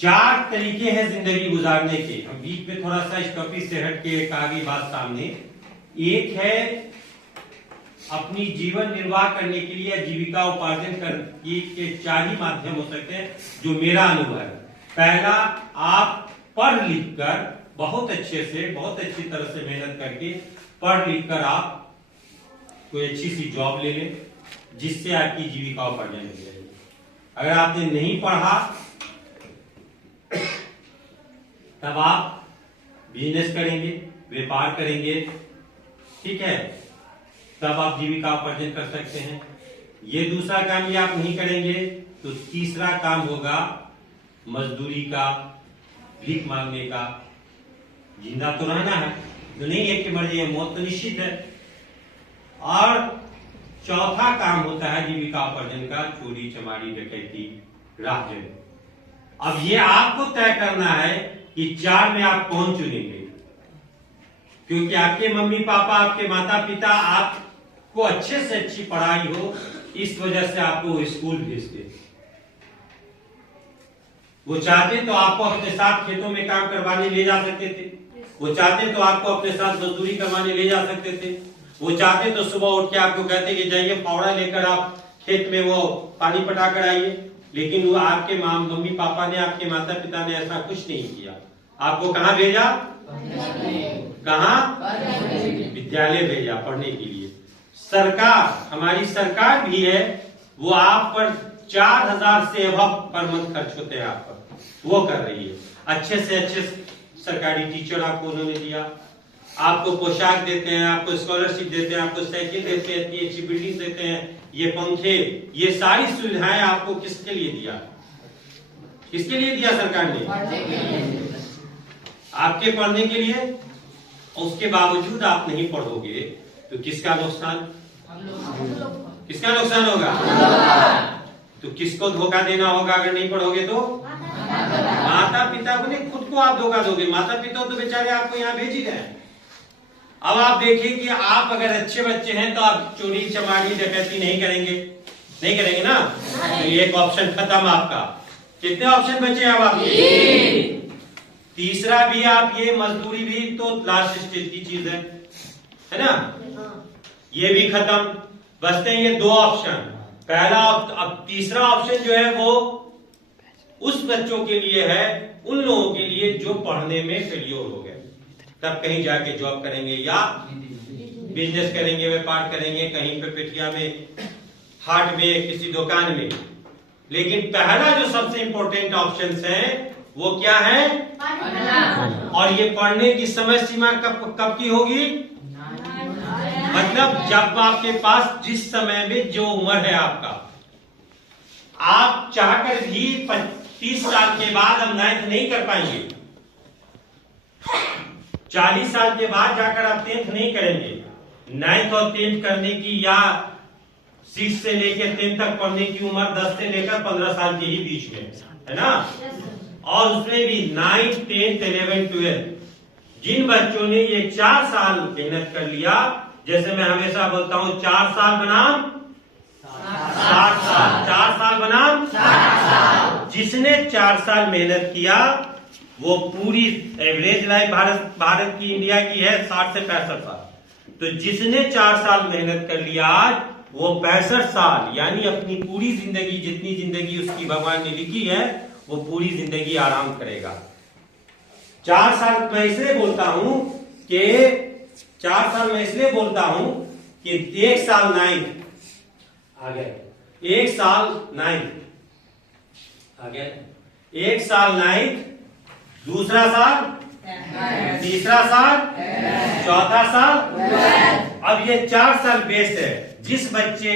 4 तरीके हैं जिंदगी गुजारने के। हम बीच में थोड़ा सा इस टॉपिक से हट के एक आगे बात सामने। एक है अपनी जीवन निर्वाह करने के लिए जीविका उपार्जन करने के 4 ही माध्यम हो सकते हैं जो मेरा अनुभव है। पहला, आप पढ़ लिख कर बहुत अच्छे से बहुत अच्छी तरह से मेहनत करके पढ़ लिख कर आप कोई अच्छी सी जॉब ले लें जिससे आपकी जीविका उपार्जन हो जाएगी। अगर आपने नहीं पढ़ा तब आप बिजनेस करेंगे, व्यापार करेंगे, ठीक है, तब आप जीविका उपार्जन कर सकते हैं। ये दूसरा काम ये आप नहीं करेंगे तो तीसरा काम होगा मजदूरी का, भीख मांगने का। जिंदा तो रहना है, तो नहीं है कि मर जाइए, मौत तो निश्चित है। और चौथा काम होता है जीविका उपार्जन का चोरी चमारी डकैती राह जगह। अब ये आपको तय करना है कि 4 में आप कौन चुनेंगे, क्योंकि आपके मम्मी पापा, आपके माता पिता आपको अच्छे से अच्छी पढ़ाई हो इस वजह से आपको स्कूल भेजते। वो चाहते तो आपको अपने साथ खेतों में काम करवाने ले जा सकते थे, वो चाहते तो आपको अपने साथ मजदूरी करवाने ले जा सकते थे, वो चाहते तो सुबह उठ के आपको कहते कि जाइए फावड़ा लेकर आप खेत में वो पानी पटा कर आइए। लेकिन वो आपके मम्मी पापा ने, आपके माता पिता ने ऐसा कुछ नहीं किया। आपको कहाँ भेजा? कहाँ? विद्यालय भेजा पढ़ने के लिए। सरकार, हमारी सरकार भी है, वो आप पर 4000 से अबव पर मंथ खर्च होते हैं आप पर, वो कर रही है। अच्छे से अच्छे सरकारी टीचर आपको उन्होंने दिया, आपको पोशाक देते हैं, आपको स्कॉलरशिप देते हैं, आपको साइकिल देते हैं, इतनी अच्छी बिल्डिंग देते हैं, ये पंखे, ये सारी सुविधाएं आपको किसके लिए दिया? किसके लिए दिया सरकार ने? आपके पढ़ने के लिए। उसके बावजूद आप नहीं पढ़ोगे तो किसका नुकसान? किसका नुकसान होगा? तो किसको धोखा देना होगा अगर नहीं पढ़ोगे तो? माता पिता को नहीं, खुद को आप धोखा दोगे। माता पिता तो बेचारे आपको यहाँ भेज ही रहे हैं। अब आप देखिए कि आप अगर अच्छे बच्चे हैं तो आप चोरी चमारी डकैती नहीं करेंगे, नहीं करेंगे ना। तो एक ऑप्शन खत्म आपका। कितने ऑप्शन बचे अब आपके? तीसरा भी आप ये मजदूरी भी तो लास्ट स्टेज की चीज है ना, ये भी खत्म। बचते हैं ये 2 ऑप्शन। पहला, अब तीसरा ऑप्शन जो है वो उस बच्चों के लिए है, उन लोगों के लिए जो पढ़ने में फेलियर हो गए, तब कहीं जाके जॉब करेंगे या बिजनेस करेंगे, व्यापार करेंगे, कहीं पे पेटिया में, हाट में, किसी दुकान में। लेकिन पहला जो सबसे इंपॉर्टेंट ऑप्शन है वो क्या है? और ये पढ़ने की समय सीमा कब की होगी? मतलब जब आपके पास जिस समय में जो उम्र है आपका, आप चाहकर भी 30 साल के बाद हम 9th नहीं कर पाएंगे, 40 साल के बाद जाकर आप 10th नहीं करेंगे। 9th और 10th करने की या 6 से लेकर 10th तक पढ़ने की उम्र 10 से लेकर 15 साल के ही बीच में है ना। और उसमें भी 9th, 10th, 11th, 12 जिन बच्चों ने ये 4 साल मेहनत कर लिया, जैसे मैं हमेशा बोलता हूं 4 साल बनाम 60 साल, 4 साल बनाम 60 साल। जिसने 4 साल मेहनत किया वो पूरी एवरेज लाइफ भारत की, इंडिया की है 60 से 65 साल। तो जिसने 4 साल मेहनत कर लिया आज, वो 65 साल यानी अपनी पूरी जिंदगी, जितनी जिंदगी उसकी भगवान ने लिखी है, वो पूरी जिंदगी आराम करेगा। 4 साल मैं इसलिए बोलता हूं कि 4 साल मैं इसलिए बोलता हूं कि 1 साल 9th आ गया, 1 साल 9th आ गया, 1 साल 9th, दूसरा साल, तीसरा साल, चौथा साल। अब ये 4 साल बेस्ट है। जिस बच्चे